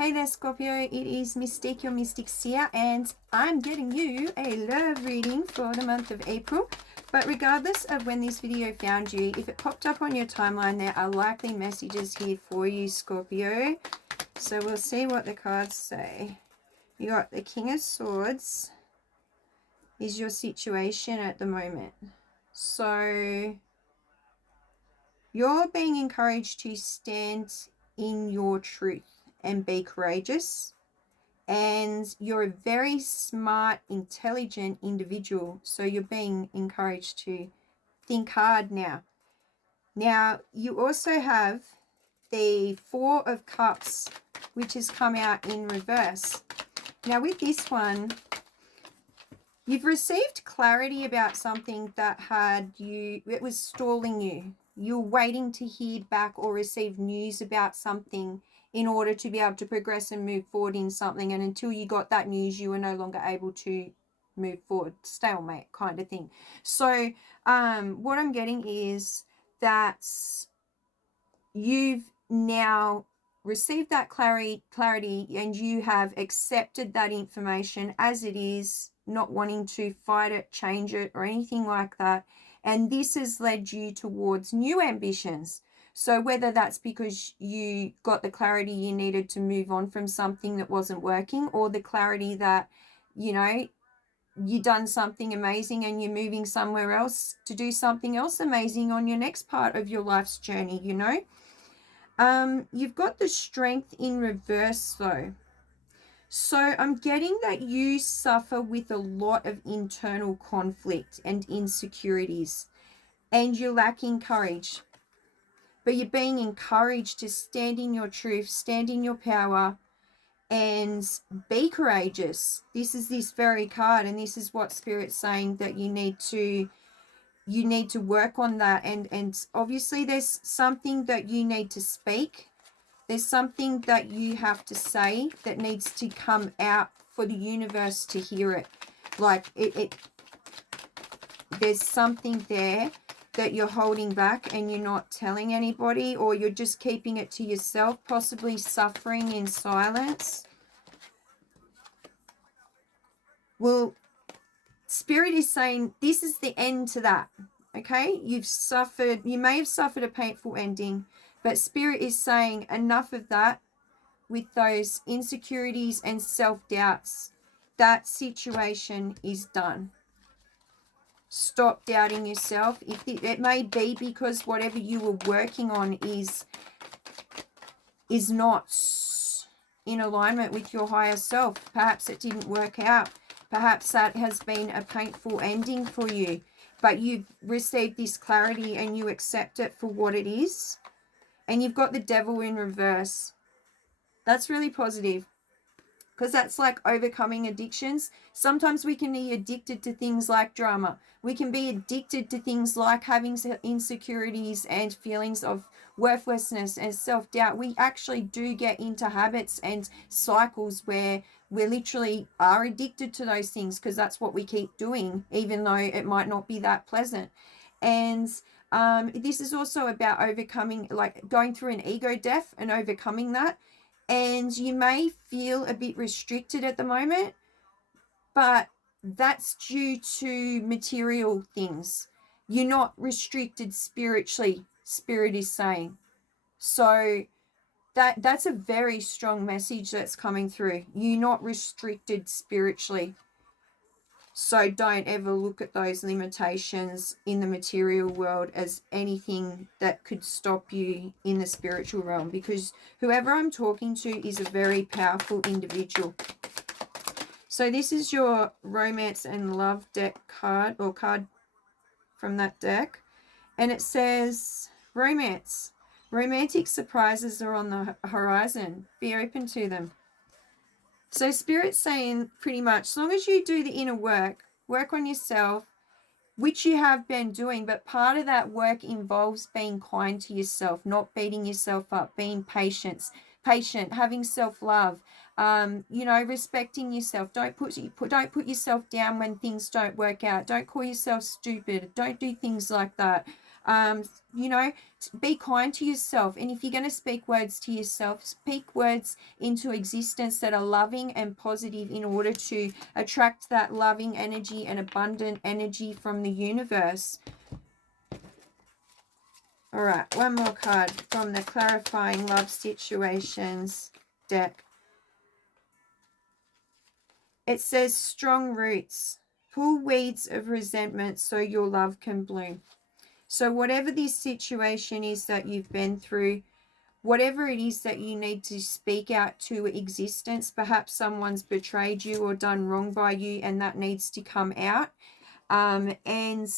Hey there, Scorpio. It is Mystique, your Mystic Seer, and I'm getting you a love reading for the month of April. But regardless of when this video found you, if it popped up on your timeline, there are likely messages here for you, Scorpio. So we'll see what the cards say. You got the King of Swords is your situation at the moment. So you're being encouraged to stand in your truth and be courageous. And you're a very smart, intelligent individual. So you're being encouraged to think hard now. Now, you also have the Four of Cups, which has come out in reverse. Now, with this one, you've received clarity about something that it was stalling you. You're waiting to hear back or receive news about something in order to be able to progress and move forward in something. And until you got that news, you were no longer able to move forward, stalemate kind of thing. So what I'm getting is that you've now received that clarity and you have accepted that information as it is, not wanting to fight it, change it, or anything like that. And this has led you towards new ambitions. So whether that's because you got the clarity you needed to move on from something that wasn't working, or the clarity that, you know, you've done something amazing and you're moving somewhere else to do something else amazing on your next part of your life's journey, you know. You've got the Strength in reverse though. So I'm getting that you suffer with a lot of internal conflict and insecurities, and you're lacking courage. But you're being encouraged to stand in your truth, stand in your power, and be courageous. This is this very card, and this is what Spirit's saying, that you need to work on that. And obviously there's something that you need to speak. There's something that you have to say that needs to come out for the universe to hear it. Like there's something there that you're holding back and you're not telling anybody, or you're just keeping it to yourself, possibly suffering in silence. Well, Spirit is saying this is the end to that. Okay, you may have suffered a painful ending, but Spirit is saying enough of that with those insecurities and self-doubts. That situation is done. Stop doubting yourself. It may be because whatever you were working on is not in alignment with your higher self. Perhaps it didn't work out. Perhaps that has been a painful ending for you. But you've received this clarity and you accept it for what it is. And you've got the Devil in reverse. That's really positive, because that's like overcoming addictions. Sometimes we can be addicted to things like drama. We can be addicted to things like having insecurities and feelings of worthlessness and self-doubt. We actually do get into habits and cycles where we literally are addicted to those things, because that's what we keep doing, even though it might not be that pleasant. And this is also about overcoming, like going through an ego death and overcoming that. And you may feel a bit restricted at the moment, but that's due to material things. You're not restricted spiritually, Spirit is saying. So that's a very strong message that's coming through. You're not restricted spiritually. So don't ever look at those limitations in the material world as anything that could stop you in the spiritual realm, because whoever I'm talking to is a very powerful individual. So this is your Romance and Love deck card, or card from that deck. And it says, romance. Romantic surprises are on the horizon. Be open to them. So Spirit's saying pretty much, as long as you do the inner work on yourself, which you have been doing, but part of that work involves being kind to yourself, not beating yourself up, being patient, having self-love, respecting yourself. Don't put yourself down when things don't work out. Don't call yourself stupid. Don't do things like that. You know, be kind to yourself. And if you're going to speak words to yourself, speak words into existence that are loving and positive in order to attract that loving energy and abundant energy from the universe. All right, one more card from the Clarifying Love Situations deck. It says strong roots. Pull weeds of resentment so your love can bloom. So whatever this situation is that you've been through, whatever it is that you need to speak out to existence, perhaps someone's betrayed you or done wrong by you and that needs to come out. And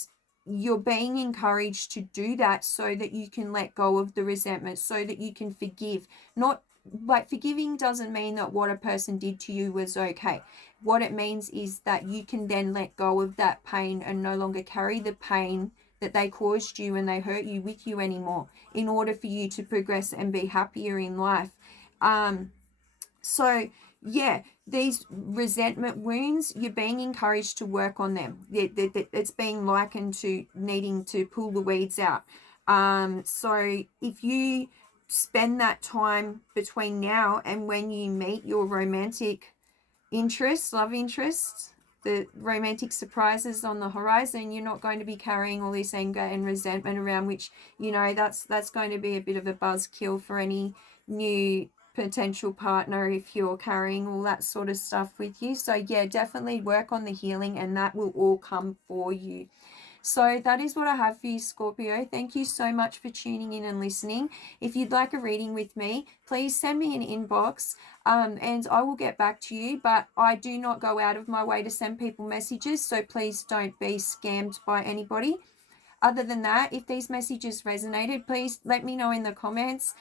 you're being encouraged to do that so that you can let go of the resentment, so that you can forgive. Not like forgiving doesn't mean that what a person did to you was okay. What it means is that you can then let go of that pain and no longer carry the pain that they caused you and they hurt you with you anymore, in order for you to progress and be happier in life. So yeah, these resentment wounds, you're being encouraged to work on them. It's being likened to needing to pull the weeds out. So if you spend that time between now and when you meet your romantic interests, love interests, the romantic surprises on the horizon, you're not going to be carrying all this anger and resentment around, which, you know, that's going to be a bit of a buzzkill for any new potential partner if you're carrying all that sort of stuff with you. So yeah, definitely work on the healing and that will all come for you. So that is what I have for you, Scorpio. Thank you so much for tuning in and listening. If you'd like a reading with me, please send me an inbox and I will get back to you. But I do not go out of my way to send people messages, so please don't be scammed by anybody. Other than that, if these messages resonated, please let me know in the comments.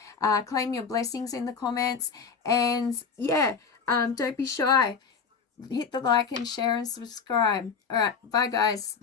Claim your blessings in the comments. And yeah, don't be shy. Hit the like and share and subscribe. All right, bye guys.